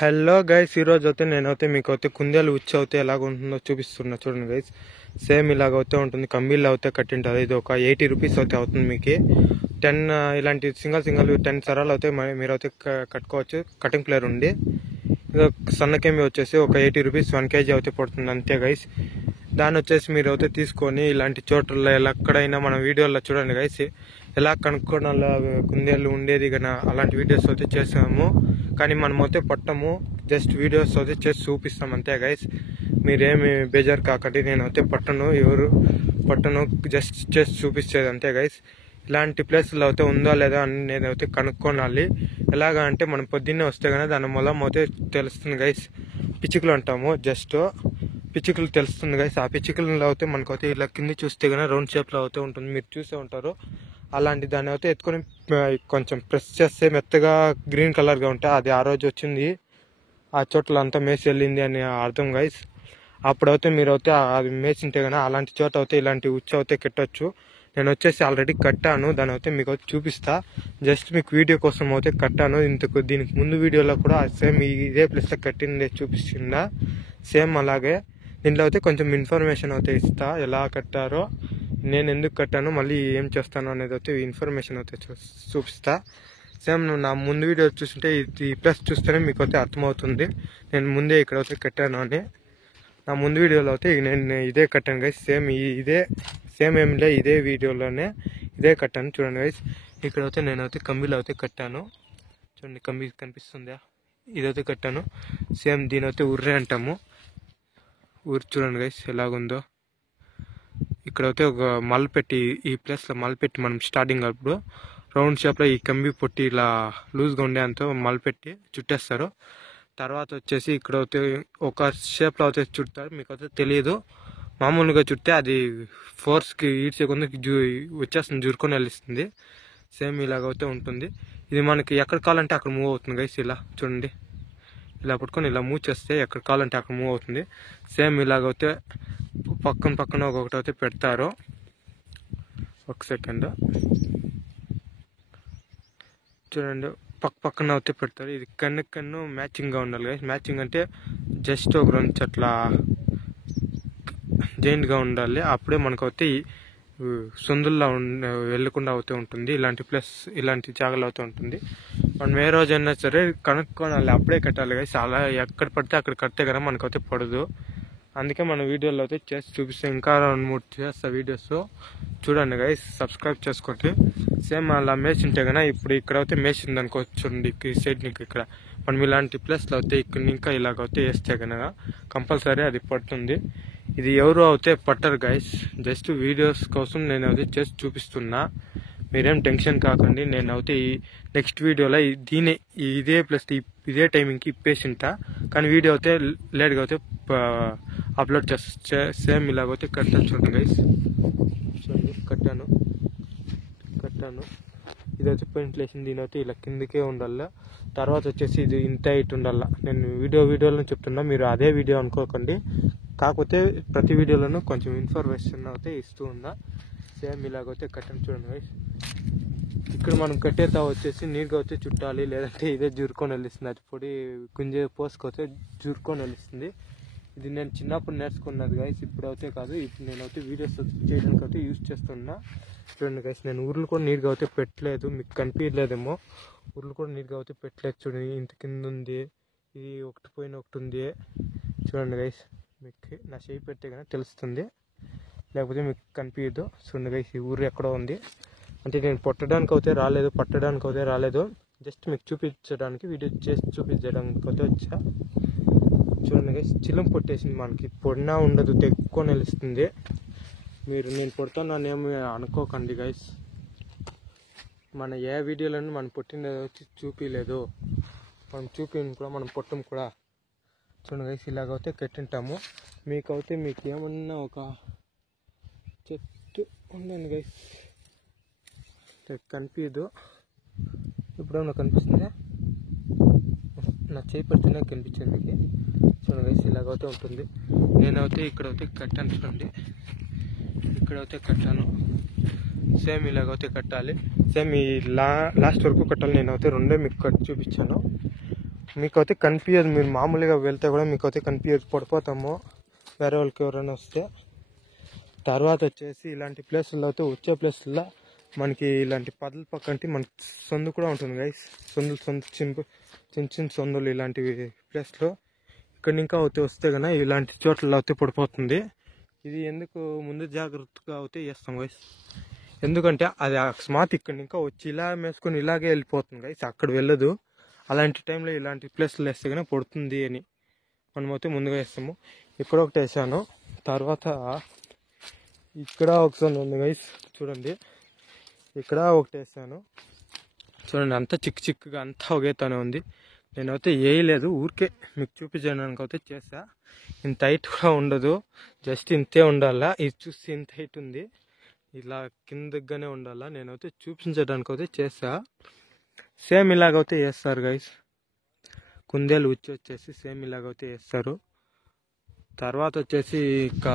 Hello guys, ఈరోజు అయితే నేనైతే మీకు అయితే కుందేలు ఉచ్చి అయితే ఎలాగ ఉంటుందో చూపిస్తున్నా. చూడండి గైస్, సేమ్ ఇలాగైతే ఉంటుంది. కంబీలు అయితే కట్టింటారు. ఇది ఒక 80 రూపీస్ అయితే అవుతుంది. మీకు 10 ఇలాంటి సింగల్ 10 సరాలు అయితే మీరు అయితే కట్టుకోవచ్చు. కటింగ్ ప్లేయర్ ఉండి ఇది సన్న కెంబి వచ్చేసి ఒక 80 రూపీస్ 1 kg అయితే పడుతుంది అంతే గైస్. దాన్ని వచ్చేసి మీరు అయితే తీసుకొని ఇలాంటి చోట్లలో ఎక్కడైనా మన వీడియోలో చూడండి గైస్, ఎలా కనుక్కోవడంలో కుందేళ్ళు ఉండేది కన్నా అలాంటి వీడియోస్ అయితే చేసాము. కానీ మనం అయితే పట్టము, జస్ట్ వీడియోస్ అయితే చేసి చూపిస్తాం అంతే గైస్. మీరేమి బేజారు కాకండి, నేను అయితే పట్టను జస్ట్ చేసి చూపించేది అంతే గైస్. ఇలాంటి ప్లేస్లో అయితే ఉందా లేదా అని నేనైతే కనుక్కోనాలి. ఎలాగా అంటే మనం పొద్దున్నే వస్తే కానీ దాని మూలం అయితే తెలుస్తుంది గైస్. పిచ్చుకలు అంటాము, జస్ట్ పిచ్చుకలు తెలుస్తుంది గైస్. ఆ పిచ్చుకలలో అయితే మనకైతే ఇలా కింద చూస్తే కానీ రౌండ్ షేప్లో అయితే ఉంటుంది, మీరు చూసే ఉంటారు. అలాంటి దాన్ని అయితే ఎత్తుకొని కొంచెం ప్రెస్ చేస్తే మెత్తగా గ్రీన్ కలర్గా ఉంటాయి. అది ఆ రోజు వచ్చింది, ఆ చోట్ల అంతా మేసి వెళ్ళింది అని అర్థం గైస్. అప్పుడైతే మీరు అయితే అది మేసింటే కానీ అలాంటి చోట అయితే ఇలాంటి ఉచ్చు అయితే కట్టచ్చు. నేను వచ్చేసి ఆల్రెడీ కట్టాను, దాని అయితే మీకు అయితే చూపిస్తా. జస్ట్ మీకు వీడియో కోసం అయితే కట్టాను. దీనికి ముందు వీడియోలో కూడా సేమ్ ఇదే ప్లేస్లో కట్టిందే చూపిస్తుందా, సేమ్ అలాగే. దీంట్లో అయితే కొంచెం ఇన్ఫర్మేషన్ అయితే ఇస్తా, ఎలా కట్టారో, నేను ఎందుకు కట్టాను, మళ్ళీ ఏం చేస్తాను అనేది అయితే ఇన్ఫర్మేషన్ అయితే చూపిస్తా. సేమ్ నా ముందు వీడియో చూస్తుంటే ఈ ప్లస్ చూస్తేనే మీకు అయితే అర్థమవుతుంది నేను ముందే ఇక్కడ అయితే కట్టాను అని. నా ముందు వీడియోలో అయితే నేను ఇదే కట్టాను గైస్. సేమ్ ఏమిలే, ఇదే వీడియోలోనే ఇదే కట్టాను. చూడండి గైస్, ఇక్కడైతే నేనైతే కంబీలో అయితే కట్టాను. చూడండి, కంబీ కనిపిస్తుందా, ఇదైతే కట్టాను. సేమ్ దీనైతే ఉర్రే అంటాము. చూడండి గైస్ ఎలాగుందో. ఇక్కడైతే ఒక మలపెట్టి, ఈ ప్లేస్లో మలపెట్టి మనం స్టార్టింగ్ అప్పుడు రౌండ్ షేప్లో ఈ కంబి పొట్టి ఇలా లూజ్గా ఉండేంత మలపెట్టి చుట్టేస్తారు. తర్వాత వచ్చేసి ఇక్కడైతే ఒక షేప్లో అయితే చుడతారు, మీకు అయితే తెలియదు. మామూలుగా చుట్టే అది ఫోర్స్కి ఈడ్చేకొంది వచ్చేస్తుంది, జురుకొని వెళ్ళిస్తుంది. సేమ్ ఇలాగైతే ఉంటుంది. ఇది మనకి ఎక్కడ కావాలంటే అక్కడ మూవ్ అవుతుంది గైస్. ఇలా చూడండి, ఇలా పట్టుకొని ఇలా మూవ్ చేస్తే ఎక్కడ కావాలంటే అక్కడ మూవ్ అవుతుంది. సేమ్ ఇలాగైతే పక్కన ఒక్కొక్కటి అయితే పెడతారు. ఒక సెకండ్ చూడండి, పక్కన అయితే పెడతారు. ఇది కన్ను మ్యాచింగ్గా ఉండాలి గైస్. మ్యాచింగ్ అంటే జస్ట్ ఒక 2 చోట్ల జాయింట్గా ఉండాలి, అప్పుడే మనకు అయితే సొందుల్లో వెళ్ళకుండా అవుతూ ఉంటుంది. ఇలాంటి జాగాలు అవుతూ ఉంటుంది. మనం ఏ రోజైనా సరే కనుక్కోనాలి, అప్పుడే కట్టాలి గైస్. అలా ఎక్కడ పడితే అక్కడ కడితే కదా మనకైతే పడదు. అందుకే మన వీడియోలో అయితే చేసి చూపిస్తే ఇంకా 2-3 చేస్తా వీడియోస్. చూడండి గైస్, సబ్స్క్రైబ్ చేసుకోండి. సేమ్ అలా మేసింటే కన్నా ఇప్పుడు ఇక్కడైతే మేసింది అనుకోవచ్చు. చూడండి, ఈ సైడ్ నీకు ఇక్కడ మనం ఇలాంటి ప్లేస్లో అయితే ఇక్కడ ఇంకా ఇలాగైతే వేస్తే కనుక కంపల్సరీ అది పడుతుంది. ఇది ఎవరు అయితే పట్టరు గైస్, జస్ట్ వీడియోస్ కోసం నేను అయితే చేసి చూపిస్తున్నా. మీరేం టెన్షన్ కాకండి. నేను అయితే ఈ నెక్స్ట్ వీడియోలో ఇదే ప్లస్ ఇదే టైమింగ్కి ఇప్పేసింటా, కానీ వీడియో అయితే లేట్గా అయితే అప్లోడ్ చేస్తా. సేమ్ ఇలాగైతే కట్టాను. చూడండి గైస్, చూడండి కట్టాను. ఇదైతే పెయింట్ వేసింది. దీనైతే ఇలా కిందకే ఉండాల. తర్వాత వచ్చేసి ఇది ఇంత హైట్ ఉండాల. నేను వీడియోలో చెప్తున్నా, మీరు అదే వీడియో అనుకోకండి. కాకపోతే ప్రతి వీడియోలోనూ కొంచెం ఇన్ఫర్మేషన్ అయితే ఇస్తూ ఉందా. సేమ్ ఇలాగైతే కట్టాను. చూడండి గైస్, ఇక్కడ మనం కట్టేతా వచ్చేసి నీట్గా వచ్చి చుట్టాలి, లేదంటే ఇదే జురుకొని వెళ్ళిస్తుంది. అది పొడి గుంజే పోసుకొస్తే జురుకొని వెళ్ళిస్తుంది. ఇది నేను చిన్నప్పుడు నేర్చుకున్నది గైస్, ఇప్పుడైతే కాదు. ఇప్పుడు నేనైతే వీడియోస్ చేయడానికి అయితే యూజ్ చేస్తున్నా. చూడండి గైస్, నేను ఊర్లు కూడా నీట్గా అయితే పెట్టలేదు, మీకు కనిపించలేదేమో. ఊర్లు కూడా నీట్గా అయితే పెట్టలేదు. చూడండి, ఇంత కింద ఉంది, ఇది ఒకటి పోయిన ఒకటి ఉంది. చూడండి గైస్, మీకు నా చేయి పెడితే కానీ తెలుస్తుంది, లేకపోతే మీకు కనిపించదు. చూడండి గైస్, ఈ ఊరు ఎక్కడో ఉంది. అంటే నేను పట్టడానికి అయితే రాలేదు, జస్ట్ మీకు చూపించడానికి, వీడియో చేసి చూపించడానికి అయితే వచ్చా. చూడండి గైస్, చిల్లం పొట్టేసింది. మనకి పొడినా ఉండదు, తెక్కుకొని నిలుస్తుంది. మీరు నేను పొడుతున్నానేమి అనుకోకండి గైస్. మన ఏ వీడియోలను మనం పొట్టినది వచ్చి చూపించలేదు, మనం చూపించను కూడా, మనం పొట్టం కూడా. చూడండి గైస్, ఇలాగైతే కట్టింటాము. మీకు ఏమన్నా ఒక చెట్టు ఉండండి గైస్, కనిపించదు. ఇప్పుడేమన్నా కనిపిస్తుందా? నా చేయి పెడితేనే కనిపించింది మీకు. చూడండి గైస్, ఇలాగైతే ఉంటుంది. నేనైతే ఇక్కడైతే కట్టాను. చూడండి, ఇక్కడైతే కట్టాను. సేమ్ ఇలాగైతే కట్టాలి. సేమ్ ఈ లాస్ట్ వరకు కట్టాలి. నేనైతే రెండే మీకు కట్టి చూపించాను. మీకైతే కనిపించదు, మీరు మామూలుగా వెళ్తే కూడా మీకైతే కనిపించదు, పడిపోతాము వేరే వాళ్ళకి ఎవరైనా వస్తే. తర్వాత వచ్చేసి ఇలాంటి ప్లేసుల్లో అయితే వచ్చే ప్లేసుల్లో మనకి ఇలాంటి పదల పక్కంటి మనకి సందు కూడా ఉంటుంది గైస్. చిన్న చిన్న సందులు ఇలాంటివి ప్లేస్లో ఇక్కడ ఇంకా అయితే వస్తే కన్నా ఇలాంటి చోట్ల అయితే పడిపోతుంది. ఇది ఎందుకు ముందు జాగ్రత్తగా అయితే చేస్తాం గైస్, ఎందుకంటే అది అకస్మాత్ ఇక్కడ ఇంకా వచ్చి ఇలా వేసుకొని ఇలాగే వెళ్ళిపోతుంది గైస్, అక్కడ వెళ్ళదు. అలాంటి టైంలో ఇలాంటి ప్లేస్లో వేస్తే కానీ పడుతుంది అని మనమైతే ముందుగా వేస్తాము. ఇక్కడ ఒకటి వేసాను, తర్వాత ఇక్కడ ఒకసారి ఉంది గైస్ చూడండి, ఇక్కడ ఒకటి వేసాను చూడండి. అంతా చిక్కుగా అంతా ఒకేతోనే ఉంది. నేనైతే వేయలేదు, ఊరికే మీకు చూపించడానికి అయితే చేసా. ఇంత హైట్ కూడా ఉండదు, జస్ట్ ఇంతే ఉండాలా. ఇది చూసి ఇంత హైట్ ఉంది, ఇలా కిందగానే ఉండాలా. నేనైతే చూపించడానికి అయితే చేసా. సేమ్ ఇలాగైతే వేస్తారు గైస్, కుందేలు వచ్చేసి సేమ్ ఇలాగైతే వేస్తారు. తర్వాత వచ్చేసి ఇంకా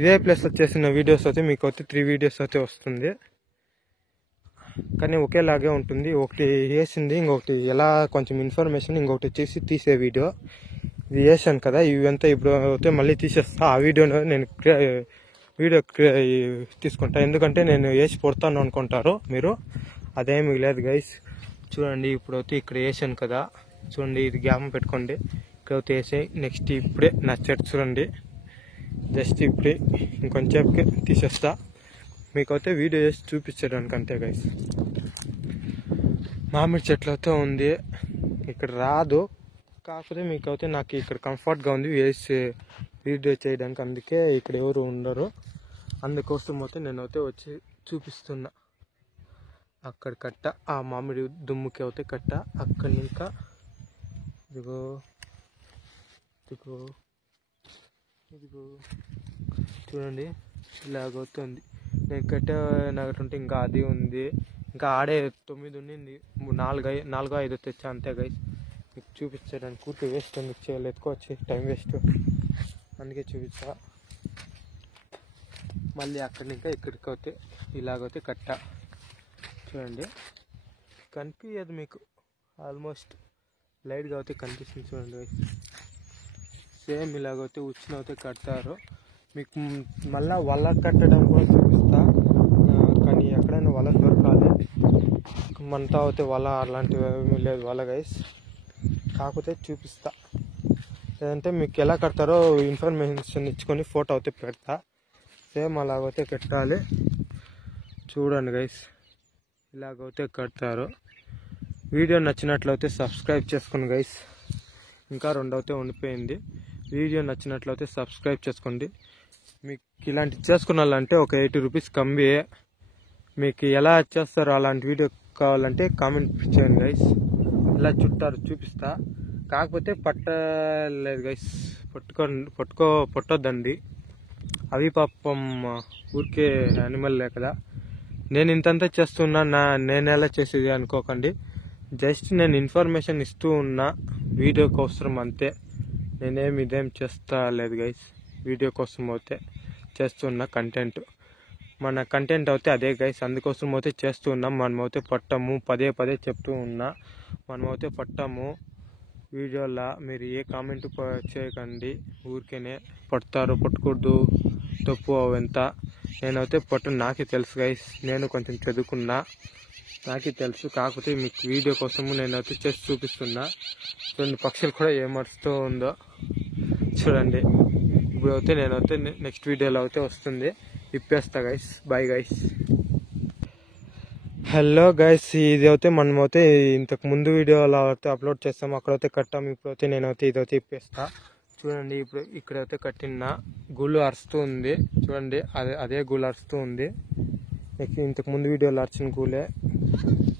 ఇదే ప్లేస్ వచ్చేసిన వీడియోస్ అయితే మీకు అయితే 3 వీడియోస్ అయితే వస్తుంది, కానీ ఒకేలాగే ఉంటుంది. ఒకటి వేసింది, ఇంకొకటి ఎలా కొంచెం ఇన్ఫర్మేషన్, ఇంకొకటి వచ్చేసి తీసే వీడియో. ఇది వేసాను కదా, ఇవంతా ఇప్పుడు అయితే మళ్ళీ తీసేస్తా. ఆ వీడియోను నేను వీడియో తీసుకుంటా, ఎందుకంటే నేను వేసి పొడతాను అనుకుంటారు మీరు. అదేమీ లేదు గైస్. చూడండి ఇప్పుడైతే ఇక్కడ వేసాను కదా, చూడండి ఇది జ్ఞాపకం పెట్టుకోండి. ఇక్కడైతే వేసాయి. నెక్స్ట్ ఇప్పుడే నా చెట్టు చూడండి, జస్ట్ ఇప్పుడే ఇంకొంచెంసేపుకి తీసేస్తా. మీకైతే వీడియో చేసి చూపించడానికి అంతే గైస్. మామిడి చెట్లు అయితే ఉంది, ఇక్కడ రాదు, కాకపోతే మీకైతే నాకు ఇక్కడ కంఫర్ట్గా ఉంది వేసి వీడియో చేయడానికి. అందుకే ఇక్కడ ఎవరు ఉండరు, అందుకోసం అయితే నేనైతే వచ్చి చూపిస్తున్నా. అక్కడ కట్ట, ఆ మామిడి దుమ్ముకి అయితే కట్ట, అక్కడ ఇంకా ఇదిగో చూడండి ఇలాగవుతుంది. నేను కట్టేనట్టుంటే ఇంకా అది ఉంది, ఇంకా ఆడే 9 ఉండింది, 4-5 తెచ్చా అంతే గైస్. మీకు చూపించడానికి కూర్చో వేస్ట్ ఎందుకు చేయాలి, ఎత్తుకోవచ్చు, టైం వేస్ట్, అందుకే చూపించా. మళ్ళీ అక్కడి ఇంకా ఇక్కడికైతే ఇలాగైతే కట్ట. చూడండి కనిపించదు మీకు, ఆల్మోస్ట్ లైట్గా అయితే కనిపిస్తుంది చూడండి. సేమ్ ఇలాగైతే ఉచ్చినైతే కడతారు. మీకు మళ్ళీ వల కట్టడం కూడా చూపిస్తా, కానీ ఎక్కడైనా వల దొరకాలి. మనతో అయితే వల అలాంటివి ఏమీ లేదు వల గైస్, కాకపోతే చూపిస్తా. లేదంటే మీకు ఎలా కడతారో ఇన్ఫర్మేషన్ ఇచ్చుకొని ఫోటో అయితే పెడతా. సేమ్ అలాగైతే కట్టాలి. చూడండి గైస్ ఇలాగైతే కడతారు. వీడియో నచ్చినట్లయితే సబ్స్క్రైబ్ చేసుకోండి గైస్. ఇంకా 2 అయితే ఉండిపోయింది. వీడియో నచ్చినట్లయితే సబ్స్క్రైబ్ చేసుకోండి. మీకు ఇలాంటి చేసుకున్నాలంటే ఒక 80 రూపీస్ కమ్మి. మీకు ఎలా చేస్తారో అలాంటి వీడియో కావాలంటే కామెంట్ చేయండి గైస్. ఇలా చుట్టారు చూపిస్తా, కాకపోతే పట్టలేదు గైస్, పట్టొద్దండి. అవి పాపం ఊరికే యానిమల్లే కదా. నేను ఇంతంతా చేస్తున్నా, నేను ఎలా చేసేది అనుకోకండి. జస్ట్ నేను ఇన్ఫర్మేషన్ ఇస్తూ ఉన్నా వీడియో కోసం అంతే. ఇదేం చేస్తా లేదు గైస్, వీడియో కోసం అయితే చేస్తున్నా కంటెంట్. మన కంటెంట్ అయితే అదే గైస్, అందుకోసం అయితే చేస్తూ ఉన్నాం. మనమైతే పట్టము, పదే చెప్తూ ఉన్నా, మనమైతే పట్టము వీడియోలా. మీరు ఏ కామెంట్ చేయకండి, ఊరికేనే పడతారు, పట్టకూడదు, తప్పు అవంతా. నేనైతే పట్టు, నాకే తెలుసు గైస్, నేను కొంచెం చదువుకున్నా, నాకే తెలుసు. కాకపోతే మీకు వీడియో కోసము నేనైతే చేసి చూపిస్తున్నా. చూడండి పక్షులు కూడా ఏమరుస్తూ ఉందో చూడండి. ఇప్పుడు అయితే నేనైతే నెక్స్ట్ వీడియోలో అయితే వస్తుంది, ఇప్పేస్తా guys. Bye guys. Hello guys, ఇది అయితే మనమైతే ఇంతకు ముందు వీడియోలో అయితే అప్లోడ్ చేస్తాము, అక్కడైతే కట్టాము. ఇప్పుడైతే నేనైతే ఇదైతే ఇప్పేస్తా. చూడండి ఇప్పుడు ఇక్కడైతే కట్టిన గూళ్ళు అరుస్తూ ఉంది చూడండి, అదే గూళ్ళు అరుస్తూ ఉంది. ఇంతకు ముందు వీడియోలో అరిచిన గూలే,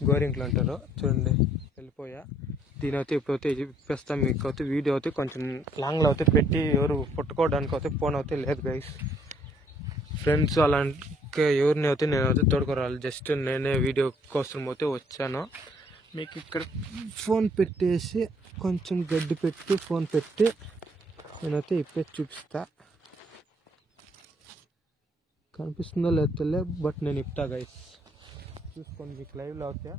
గోరింకలు అంటారు. చూడండి వెళ్ళిపోయా. దీనైతే ఇప్పుడైతే ఇప్పేస్తాం. మీకు అయితే వీడియో అయితే కొంచెం లాంగ్లో అయితే పెట్టి ఎవరు పట్టుకోవడానికి అయితే ఫోన్ అయితే లేదు గైస్. ఫ్రెండ్స్ అలాంటి ఎవరిని అయితే నేనైతే తోడుకోరాలి, జస్ట్ నేనే వీడియో కోసం అయితే వచ్చాను. మీకు ఇక్కడ ఫోన్ పెట్టేసి కొంచెం గడ్డి పెట్టి ఫోన్ పెట్టి నేనైతే ఇప్పేసి చూపిస్తా. కనిపిస్తుందో లేదో బట్ నేను ఇప్తా గైస్, చూసుకోండి మీకు లైవ్లో అయితే.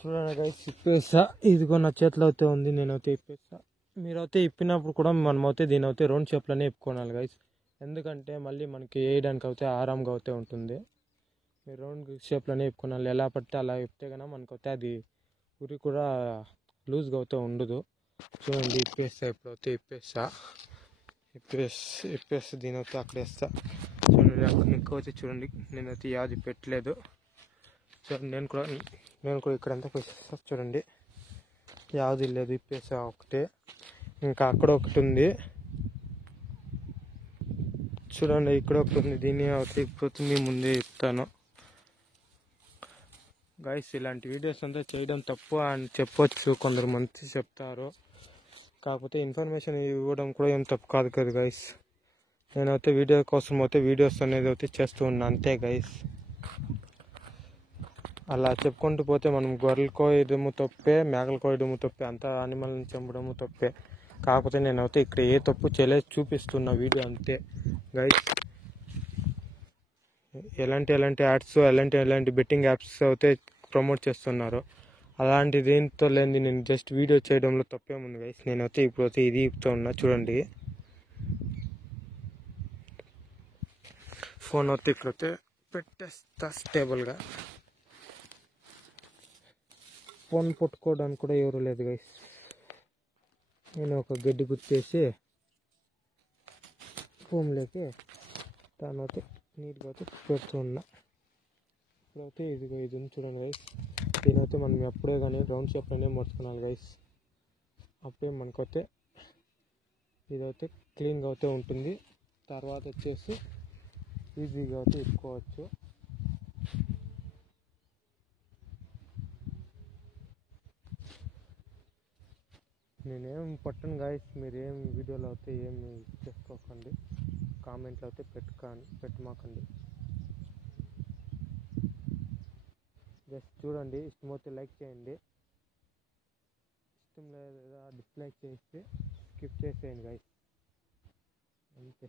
చూడండి గైస్, ఇప్పేసా. ఇదిగో నా చేతిలో అయితే ఉంది, నేనైతే ఇప్పేసా. మీరైతే ఇప్పినప్పుడు కూడా మనమైతే దీని అయితే రౌండ్ షేప్లోనే ఇప్పుకోవాలి గైస్. ఎందుకంటే మళ్ళీ మనకి వేయడానికి అయితే ఆరాంగా అయితే ఉంటుంది. మీరు రౌండ్ షేప్లోనే ఇప్పుకోవాలి. ఎలా పడితే అలా ఇప్పితే కన్నా మనకైతే అది ఉరి కూడా లూజ్గా అయితే ఉండదు. చూడండి ఇప్పేస్తా, ఇప్పుడైతే ఇప్పేసి దీని అయితే అక్కడ వేస్తా. చూడండి అక్కడ ఇంకైతే చూడండి నేనైతే యాది పెట్టలేదు. చూడండి నేను కూడా ఇక్కడంతా వేసేస్తా. చూడండి యాది లేదు, ఇప్పేసా ఒకటే. ఇంకా అక్కడ ఒకటి ఉంది చూడండి, ఇక్కడ ఒకటి ఉంది. దీన్ని అయితే ఇప్పుతుంది, ముందే ఇప్పుతాను గైస్. ఇలాంటి వీడియోస్ అంతా చేయడం తప్పు అని చెప్పొచ్చు, కొందరు మంచి చెప్తారు. కాకపోతే ఇన్ఫర్మేషన్ ఇవ్వడం కూడా ఏం తప్పు కాదు కదా గైస్. నేనైతే వీడియో కోసం అయితే వీడియోస్ అనేది అయితే చేస్తూ ఉన్నా, అంతే గైస్. అలా చెప్పుకుంటూ పోతే మనం గొర్రెలు కోయడము తప్పే, మేకలు కోయడము తప్పే, అంతా యానిమల్ని చంపడము తప్పే. కాకపోతే నేనైతే ఇక్కడ ఏ తప్పు చేయలేదు, చూపిస్తున్న వీడియో అంతే గైస్. ఎలాంటి యాడ్స్, ఎలాంటి బెట్టింగ్ యాప్స్ అయితే ప్రమోట్ చేస్తున్నారు, అలాంటి దేంతో లేని నేను జస్ట్ వీడియో చేయడంలో తప్పేముంది గైస్. నేనైతే ఇప్పుడైతే ఇది ఇప్పుతూ ఉన్నా. చూడండి ఫోన్ అయితే ఇక్కడైతే పెట్టేస్తా స్టేబుల్గా. ఫోన్ పట్టుకోవడానికి కూడా ఎవరు లేదు గైస్. నేను ఒక గడ్డి గుర్తేసి ఫోన్లోకి దాని అయితే నీట్గా అయితే పెడుతూ ఉన్నా. ఇప్పుడైతే ఇది ఉంది చూడండి గైస్. దీనైతే మనం ఎప్పుడే కానీ రౌండ్ షేప్లోనే మర్చుకోవాలి గైస్. అప్పుడే మనకైతే ఇదైతే క్లీన్గా అయితే ఉంటుంది. తర్వాత వచ్చేసి ఈజీగా అయితే ఇప్పుకోవచ్చు. నేనేం పట్టను గాయస్, మీరేం వీడియోలో అయితే ఏమి చేసుకోకండి, కామెంట్లో అయితే పెట్టమాకండి. జస్ట్ చూడండి, ఇష్టమైతే లైక్ చేయండి, ఇష్టం లేదా డిస్లైక్ చేస్తే స్కిప్ చేసేయండి గాయస్, అంతే.